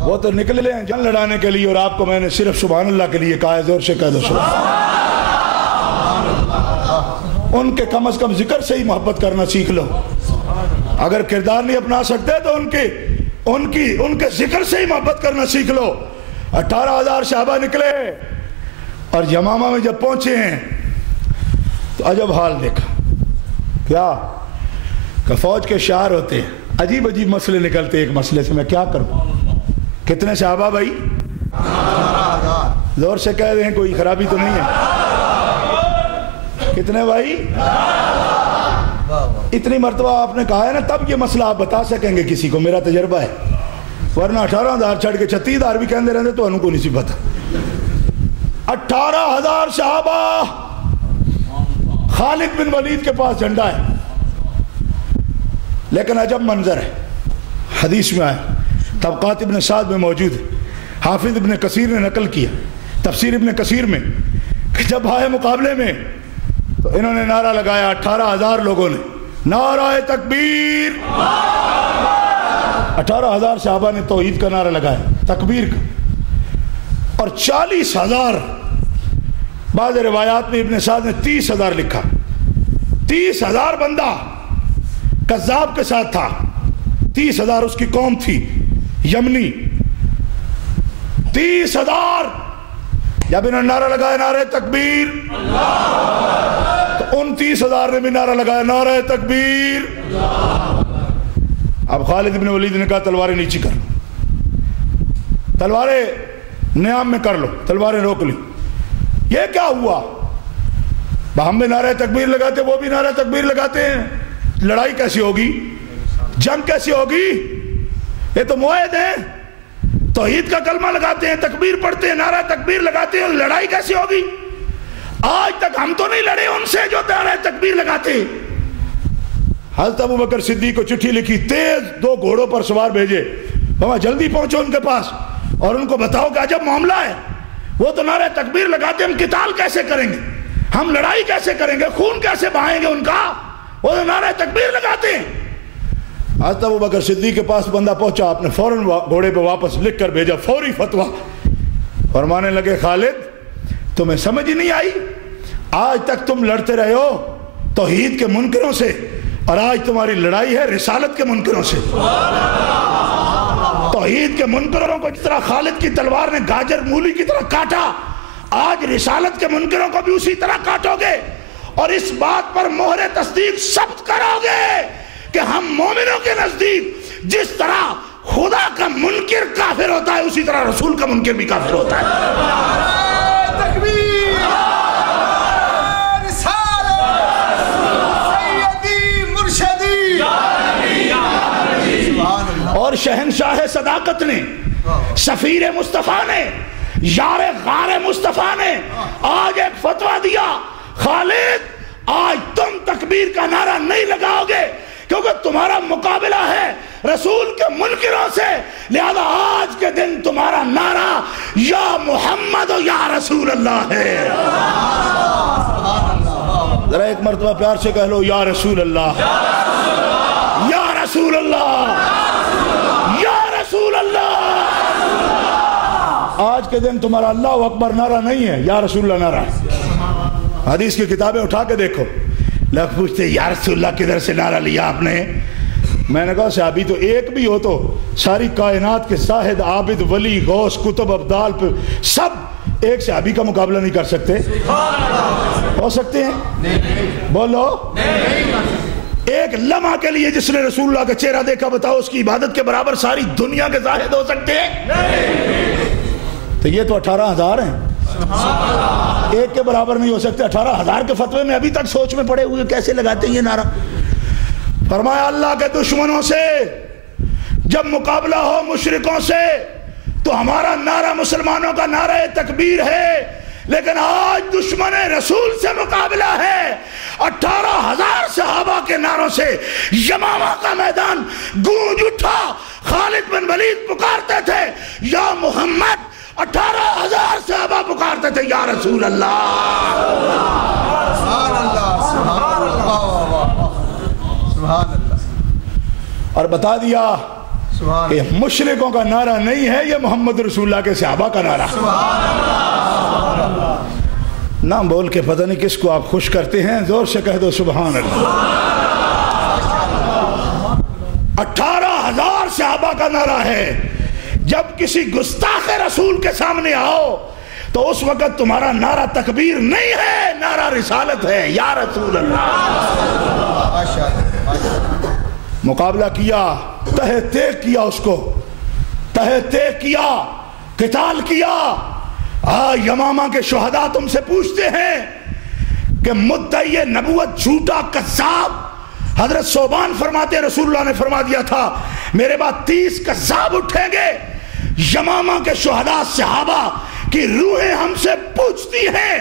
وہ تو نکلے ہیں جنگ لڑانے کے لیے، اور آپ کو میں نے صرف سبحان اللہ کے لیے کہا ہے، زور سے کہہ دو سبحان اللہ۔ ان کے کم از کم ذکر سے ہی محبت کرنا سیکھ لو، اگر کردار نہیں اپنا سکتے تو ان کے ذکر سے ہی محبت کرنا سیکھ لو۔ 18,000 صحابہ نکلے اور یمامہ میں جب پہنچے ہیں تو عجب حال دیکھا۔ کیا کہ فوج کے شعار ہوتے ہیں، عجیب عجیب مسئلے نکلتے، ایک مسئلے سے میں کیا کروں۔ کتنے صحابہ بھائی؟ زور سے کہہ رہے ہیں، کوئی خرابی تو نہیں ہے؟ کتنے بھائی؟ اتنی مرتبہ آپ نے کہا ہے نا، تب یہ مسئلہ آپ بتا سکیں گے کسی کو، میرا تجربہ ہے، ورنہ 18,000 چھڑ کے 36,000 بھی کہندے رہتے تو انہوں کو نہیں سی پتا۔ 18,000 صحابہ، خالد بن ولید کے پاس جھنڈا ہے، لیکن عجب منظر ہے، حدیث میں آیا، طبقات ابن سعد میں موجود ہے، حافظ ابن کثیر نے نقل کیا تفسیر ابن کثیر میں، کہ جب آئے مقابلے میں تو انہوں نے نعرہ لگایا، 18,000 لوگوں نے نعرہ تکبیر، 18,000 صحابہ نے توحید کا نعرہ لگایا، تکبیر کا، اور 40,000، بعض روایات میں ابن سعد نے 30,000 لکھا، 30,000 بندہ کذاب کے ساتھ تھا، 30,000 اس کی قوم تھی یمنی، 30,000 جب انہوں نے نعرہ لگایا نعرہ تکبیر، تو ان 30,000 نے بھی نعرہ لگایا نعرہ تکبیر۔ اب خالد بن ولید نے کہا تلواریں نیچی کر لو، تلواریں نیام میں کر لو، تلواریں روک لی۔ یہ کیا ہوا؟ ہم بھی نعرہ تکبیر لگاتے، وہ بھی نعرہ تکبیر لگاتے ہیں، لڑائی کیسی ہوگی؟ جنگ کیسی ہوگی؟ یہ تو معاہد ہیں، توحید کا کلمہ لگاتے ہیں، تکبیر پڑھتے ہیں، نعرہ تکبیر لگاتے ہیں، لڑائی کیسی ہوگی؟ آج تک ہم تو نہیں لڑے ان سے جو نعرہ تکبیر لگاتے۔ حضرت ابوبکر صدیق کو چٹھی لکھی، تیز 2 گھوڑوں پر سوار بھیجے، بابا جلدی پہنچو ان کے پاس، اور ان کو بتاؤ کہ عجب معاملہ ہے، وہ تو نعرہ تکبیر لگاتے ہم قتال کیسے کریں گے، ہم لڑائی کیسے کریں گے، خون کیسے بہائیں گے ان کا، وہ تو نعرہ تکبیر لگاتے ہیں۔ حضرت ابوبکر صدیق کے پاس بندہ پہنچا، آپ نے فوراً گھوڑے پہ واپس لکھ کر بھیجا، فوری فتویٰ۔ فرمانے لگے خالد تمہیں سمجھ ہی نہیں آئی، آج تک تم لڑتے رہے ہو توحید کے منکروں سے، اور آج تمہاری لڑائی ہے رسالت کے منکروں سے۔ توحید کے منکروں کو جس طرح خالد کی تلوار نے گاجر مولی کی طرح کاٹا، آج رسالت کے منکروں کو بھی اسی طرح کاٹو گے، اور اس بات پر مہر تصدیق ثبت کرو گے کہ ہم مومنوں کے نزدیک جس طرح خدا کا منکر کافر ہوتا ہے اسی طرح رسول کا منکر بھی کافر ہوتا ہے۔ اور شہنشاہ صداقت نے، سفیر مصطفیٰ نے، یار غار مصطفیٰ نے آج ایک فتویٰ دیا، خالد آج تم تکبیر کا نعرہ نہیں لگاؤ گے کیونکہ تمہارا مقابلہ ہے رسول کے منکروں سے، لہذا آج کے دن تمہارا نعرہ یا محمد و یا رسول اللہ ہے۔ ذرا ایک مرتبہ پیار سے کہہ لو، یا رسول اللہ، یا رسول اللہ، یا رسول اللہ۔ آج کے دن تمہارا اللہ اکبر نعرہ نہیں ہے، یا رسول اللہ نعرہ ہے۔ حدیث کی کتابیں اٹھا کے دیکھو، لوگ پوچھتے یا رسول اللہ کدھر سے نعرہ لیا آپ نے؟ میں نے کہا صحابی تو ایک بھی ہو تو ساری کائنات کے زاہد عابد ولی غوث کتب ابدال پہ سب ایک صحابی کا مقابلہ نہیں کر سکتے؟ ہو سکتے ہیں؟ بولو ایک لمحہ کے لیے جس نے رسول اللہ کا چہرہ دیکھا بتاؤ اس کی عبادت کے برابر ساری دنیا کے زاہد ہو سکتے ہیں؟ تو یہ تو 18,000 ہیں، ایک کے برابر نہیں ہو سکتے۔ 18,000 کے فتوے میں ابھی تک سوچ میں پڑے ہوئے کیسے لگاتے ہیں یہ نعرہ۔ فرمایا اللہ کے دشمنوں سے جب مقابلہ ہو مشرکوں سے تو ہمارا نعرہ مسلمانوں کا نعرہ تکبیر ہے، لیکن آج دشمن رسول سے مقابلہ ہے۔ 18,000 صحابہ کے نعروں سے یمامہ کا میدان گونج اٹھا، خالد بن ولید پکارتے تھے یا محمد، 18,000 صحابہ پکارتے تھے یا رسول اللہ۔ سبحان اللہ، سبحان اللہ، سبحان اللہ۔ اور بتا دیا کہ مشرکوں کا نعرہ نہیں ہے، یہ محمد رسول اللہ کے صحابہ کا نعرہ۔ نام بول کے پتہ نہیں کس کو آپ خوش کرتے ہیں، زور سے کہہ دو سبحان اللہ۔ 18,000 صحابہ کا نعرہ ہے۔ جب کسی گستاخ رسول کے سامنے آؤ تو اس وقت تمہارا نعرہ تکبیر نہیں ہے، نعرہ رسالت ہے، یا رسول اللہ۔ مقابلہ کیا، تہ تیغ کیا، اس کو تہ تیغ کیا، قتال کیا۔ یمامہ کے شہداء تم سے پوچھتے ہیں کہ مدعی نبوت جھوٹا کذاب، حضرت صوبان فرماتے ہیں رسول اللہ نے فرما دیا تھا میرے بعد 30 کذاب اٹھیں گے۔ یمامہ کے شہداء صحابہ کی روحیں ہم سے پوچھتی ہیں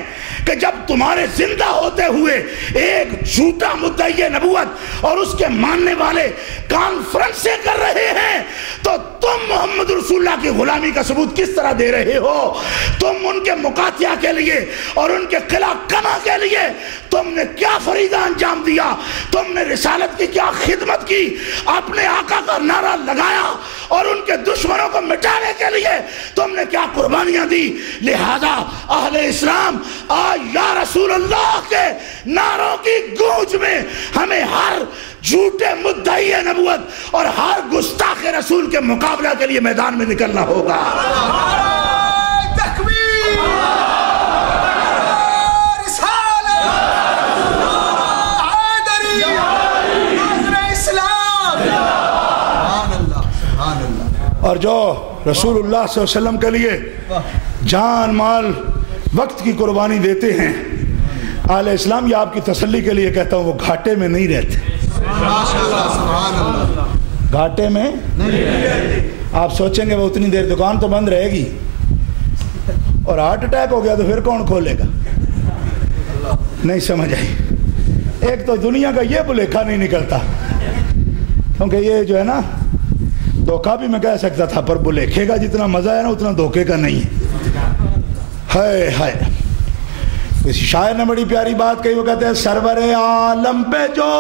کہ جب تمہارے زندہ ہوتے ہوئے ایک جھوٹا مدعی نبوت اور اس کے ماننے والے کانفرنسیں کر رہے ہیں تو تم محمد رسول اللہ کی غلامی کا ثبوت کس طرح دے رہے ہو؟ تم ان کے مقاتیہ کے لیے اور ان کے قلعہ کما کے لیے تم نے کیا فریضہ انجام دیا؟ تم نے رسالت کی کیا خدمت کی؟ اپنے آقا کا نعرہ لگایا اور ان کے دشمنوں کو مٹانے کے لیے تم نے کیا قربانیاں دی؟ لہذا اہل اسلام آج یا رسول اللہ کے نعروں کی گونج میں ہمیں ہر جھوٹے مدعی نبوت اور ہر گستاخ رسول کے مقابلہ کے لیے میدان میں نکلنا ہوگا۔ اور جو رسول اللہ صلی اللہ علیہ وسلم کے لیے جان مال وقت کی قربانی دیتے ہیں، اہل اسلام یہ آپ کی تسلی کے لیے کہتا ہوں وہ گھاٹے میں نہیں رہتے۔ گھاٹے میں آپ سوچیں گے وہ اتنی دیر دکان تو بند رہے گی اور ہارٹ اٹیک ہو گیا تو پھر کون کھولے گا؟ نہیں سمجھ آئی۔ ایک تو دنیا کا یہ بلیکھا نہیں نکلتا کیونکہ یہ جو ہے نا دھوکہ بھی میں کہہ سکتا تھا، پر بلیکھے کا جتنا مزہ ہے نا اتنا دھوکے کا نہیں ہے۔ ہائے کسی شاعر نے بڑی پیاری بات کہی، وہ کہتے ہیں سرور عالم پہ جو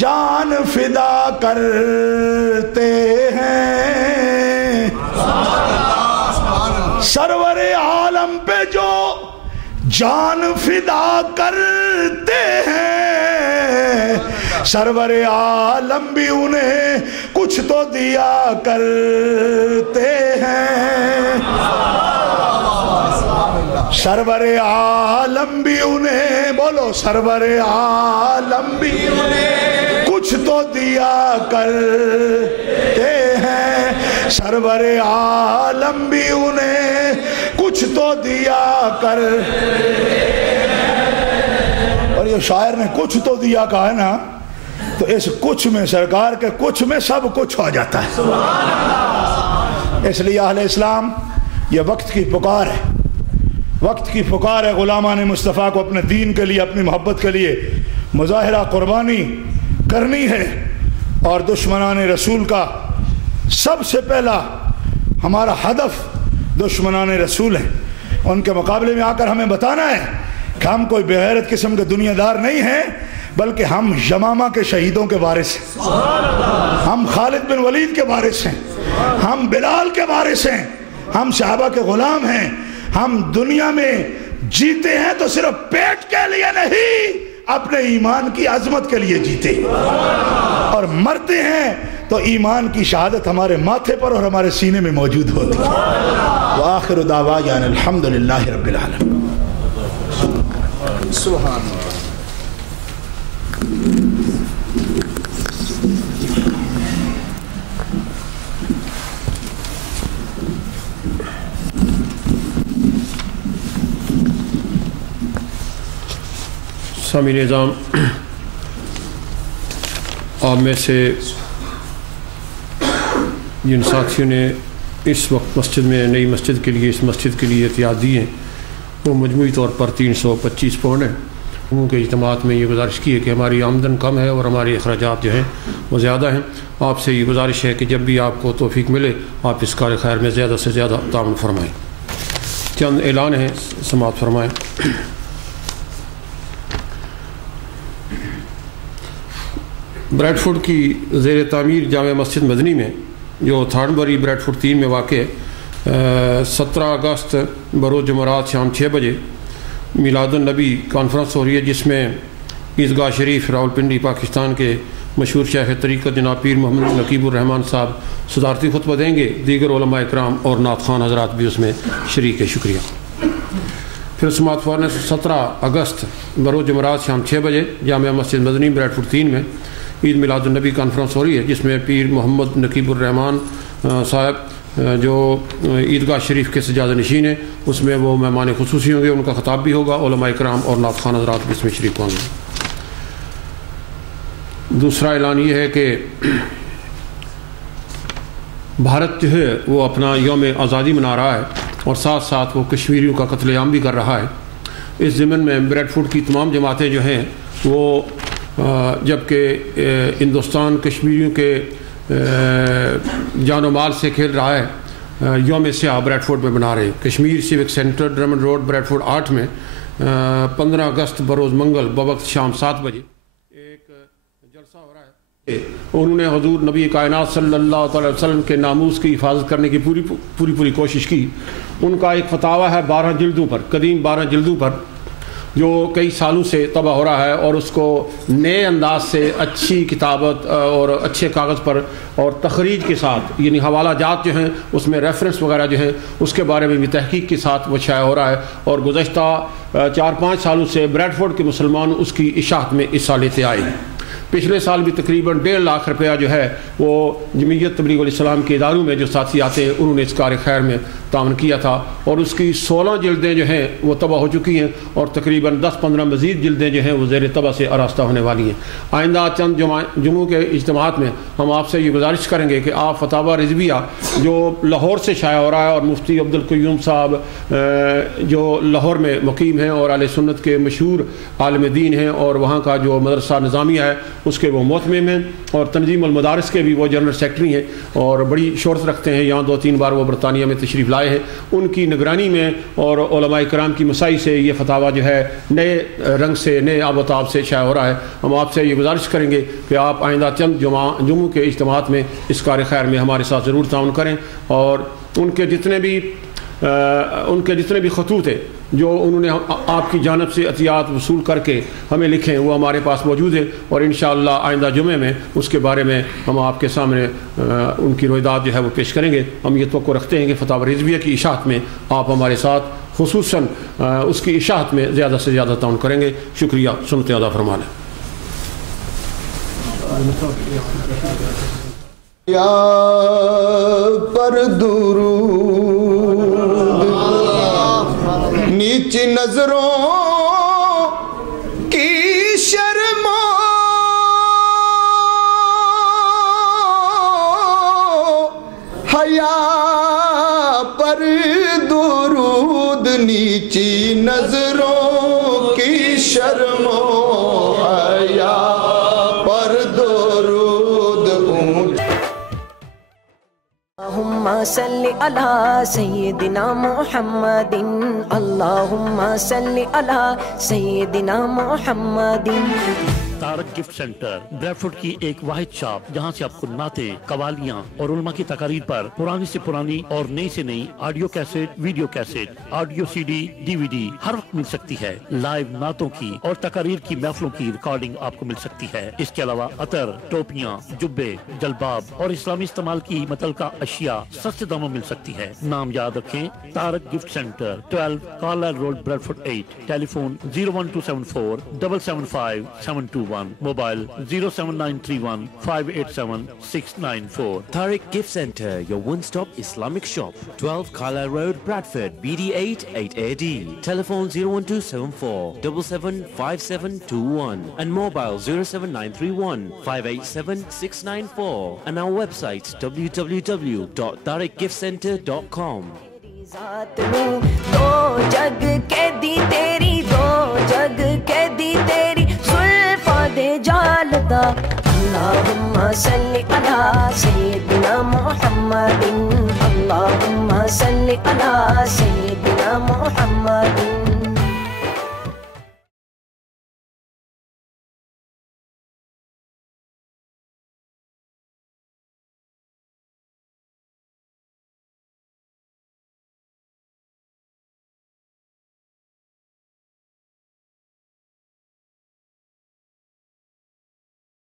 جان فدا کرتے ہیں، سرور عالم پہ جو جان فدا کرتے ہیں، سرور عالم بھی انہیں کچھ تو دیا کرتے ہیں، سرور عالم بھی انہیں، بولو سرور عالم بھی انہیں کچھ تو دیا کرتے ہیں، سرور عالم بھی انہیں کچھ تو دیا کر۔ اور یہ شاعر نے کچھ تو دیا کہا ہے نا، تو اس کچھ میں سرکار کے کچھ میں سب کچھ ہو جاتا ہے۔ اس لیے اہل اسلام یہ وقت کی پکار ہے، وقت کی پکار ہے، غلامان مصطفیٰ کو اپنے دین کے لیے، اپنی محبت کے لیے مظاہرہ قربانی کرنی ہے، اور دشمنان رسول کا سب سے پہلا ہمارا ہدف دشمنان رسول ہیں۔ ان کے مقابلے میں آ کر ہمیں بتانا ہے کہ ہم کوئی بغیرت قسم کے دنیا دار نہیں ہیں، بلکہ ہم یمامہ کے شہیدوں کے وارث ہیں، ہم خالد بن ولید کے وارث ہیں، ہم بلال کے وارث ہیں، ہم صحابہ کے غلام ہیں۔ ہم دنیا میں جیتے ہیں تو صرف پیٹ کے لیے نہیں، اپنے ایمان کی عظمت کے لیے جیتے ہیں، اور مرتے ہیں تو ایمان کی شہادت ہمارے ماتھے پر اور ہمارے سینے میں موجود ہوتی ہے۔ وآخر دعوانا الحمدللہ رب العالمین۔ سبحان اللہ۔ سامعین نظام، آپ میں سے جن ساتھیوں نے اس وقت مسجد میں، نئی مسجد کے لیے، اس مسجد کے لیے احتیاط دی ہیں، وہ مجموعی طور پر 325 پاؤنڈ ہیں۔ ان کے اجتماعات میں یہ گزارش کی ہے کہ ہماری آمدن کم ہے اور ہمارے اخراجات جو ہیں وہ زیادہ ہیں۔ آپ سے یہ گزارش ہے کہ جب بھی آپ کو توفیق ملے آپ اس کار خیر میں زیادہ سے زیادہ تعاون فرمائیں۔ چند اعلان ہیں، سماعت فرمائیں۔ بریڈ فوڈ کی زیر تعمیر جامع مسجد مدنی میں، جو تھارنبری بریڈ فوڈ 3 میں واقع ہے، 17 اگست بروز جمعرات شام 6 بجے میلاد النبی کانفرنس ہو رہی ہے، جس میں عیدگاہ شریف راولپنڈی پاکستان کے مشہور شیخ طریقت جناب پیر محمد نقیب الرحمان صاحب صدارتی خطبہ دیں گے، دیگر علماء اکرام اور نعت خوان حضرات بھی اس میں شریک ہے۔ شکریہ۔ پھر سماعت فرمائیں 17 اگست بروز جمعرات شام 6 بجے جامع مسجد مدنی بریڈ فوڈ 3 میں عید میلاد النبی کانفرنس ہو رہی ہے، جس میں پیر محمد نقیب الرحمان صاحب جو عیدگاہ شریف کے سجادہ نشین ہیں، اس میں وہ مہمان خصوصی ہوں گے، ان کا خطاب بھی ہوگا، علماء اکرام اور نعت خوان حضرات بھی اس میں شریک ہوں گے۔ دوسرا اعلان یہ ہے کہ بھارت جو ہے وہ اپنا یوم آزادی منا رہا ہے، اور ساتھ ساتھ وہ کشمیریوں کا قتل عام بھی کر رہا ہے۔ اس ضمن میں بریڈ فوڈ کی تمام جماعتیں جو ہیں وہ جبکہ ہندوستان کشمیریوں کے جان و مال سے کھیل رہا ہے، یوم سیاہ بریڈ فوڈ میں بنا رہے ہیں۔ کشمیر سیوک centre Durham road Bradford 8 میں 15 اگست بروز منگل بوقت شام 7 بجے ایک جلسہ ہو رہا ہے۔ انہوں نے حضور نبی کائنات صلی اللہ تعالی وسلم کے ناموس کی حفاظت کرنے کی پوری کوشش کی۔ ان کا ایک فتاویٰ ہے 12 جلدوں پر، قدیم 12 جلدوں پر، جو کئی سالوں سے طبع ہو رہا ہے، اور اس کو نئے انداز سے اچھی کتابت اور اچھے کاغذ پر اور تخریج کے ساتھ، یعنی حوالہ جات جو ہیں اس میں ریفرنس وغیرہ جو ہیں اس کے بارے میں بھی تحقیق کے ساتھ وہ شائع ہو رہا ہے، اور گزشتہ 4-5 سالوں سے بریڈ فوڈ کے مسلمان اس کی اشاعت میں حصہ لیتے آئے ہیں۔ پچھلے سال بھی تقریباً 1.5 لاکھ روپیہ جو ہے وہ جمعیت تبلیغ الاسلام کے اداروں میں جو ساتھی آتے ہیں انہوں نے اس کار خیر میں تعاون کیا تھا، اور اس کی 16 جلدیں جو ہیں وہ طبع ہو چکی ہیں، اور تقریباً 10-15 مزید جلدیں جو ہیں وہ زیر طبع سے آراستہ ہونے والی ہیں۔ آئندہ چند جمعوں کے اجتماعات میں ہم آپ سے یہ گزارش کریں گے کہ آپ فتاوی رضویہ جو لاہور سے شائع ہو رہا ہے، اور مفتی عبدالقیوم صاحب جو لاہور میں مقیم ہیں اور اہل سنت کے مشہور عالم دین ہیں، اور وہاں کا جو مدرسہ نظامیہ ہے اس کے وہ محتمم ہیں، اور تنظیم المدارس کے بھی وہ جنرل سیکرٹری ہیں، اور بڑی شہرت رکھتے ہیں۔ یہاں 2-3 بار وہ برطانیہ میں تشریف لائے ہیں۔ ان کی نگرانی میں اور علماء کرام کی مساعی سے یہ فتاویٰ جو ہے نئے رنگ سے، نئے آب و تاب سے شائع ہو رہا ہے۔ ہم آپ سے یہ گزارش کریں گے کہ آپ آئندہ چند جمعوں کے اجتماعات میں اس کار خیر میں ہمارے ساتھ ضرور تعاون کریں، اور ان کے جتنے بھی خطوط ہیں جو انہوں نے آپ کی جانب سے عطیات وصول کر کے ہمیں لکھیں وہ ہمارے پاس موجود ہیں، اور انشاءاللہ آئندہ جمعے میں اس کے بارے میں ہم آپ کے سامنے ان کی رویداد جو ہے وہ پیش کریں گے۔ ہم یہ توقع رکھتے ہیں کہ فتاوی رضویہ کی اشاعت میں آپ ہمارے ساتھ خصوصاً اس کی اشاعت میں زیادہ سے زیادہ تعاون کریں گے۔ شکریہ، سنت ادا فرما لیں۔ یا پر درود نیچی نظروں کی شرمو حیا پر درود نیچی نظروں کی شرمو حیا پر درود اونچ۔ اللہم صلی علی سیدنا محمد، اللہم صلی علی سیدنا محمد۔ تارک گفٹ سینٹر بریڈ فوڈ کی ایک واحد شاپ جہاں سے آپ کو نعتیں، قوالیاں اور علماء کی تقاریر پر پرانی سے پرانی اور نئی سے نئی audio cassette, video cassette, audio CD، DVD ہر وقت مل سکتی ہے۔ لائیو نعتوں کی اور تقاریر کی محفلوں کی ریکارڈنگ آپ کو مل سکتی ہے۔ اس کے علاوہ عطر، ٹوپیاں، جبے، جلباب اور اسلامی استعمال کی متعلقہ اشیاء سستے داموں میں مل سکتی ہے۔ نام یاد رکھیں، Tariq gift centre, 12 Carlisle road, Bradford 8۔ Telephone 01274 775 721، mobile 07931 587 694۔ Tariq Gift Center, your one-stop Islamic shop, 12 Carlisle Road, Bradford, BD8 8AD. Telephone 01274 775721 and mobile 07931 587 694, and our website www.tariqgiftcenter.com. ذات میں دو جگ کے دی تیری، دو جگ کے دی تیری زلفاں دے جالدا۔ اللہم صلی علی سیدنا محمد، اللہم صلی علی سیدنا